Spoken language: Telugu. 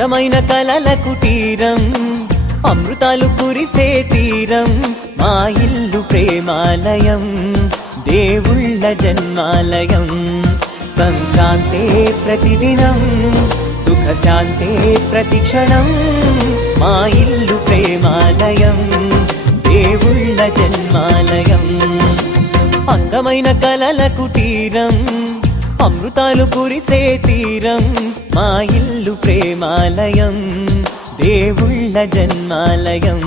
అందమైన కలల కుటీరం, అమృతాలు కురిసే తీరం, మా ఇల్లు ప్రేమాలయం, దేవుళ్ళ జన్మాలయం. సంక్రాంతే ప్రతిదినం, సుఖశాంతే ప్రతిక్షణం, మా ఇల్లు ప్రేమాలయం, దేవుళ్ళ జన్మాలయం. అందమైన కలల కుటీరం, అమృతాలు కురిసే తీరం, మా ఇల్లు ప్రేమాలయం, దేవుళ్ళ జన్మాలయం.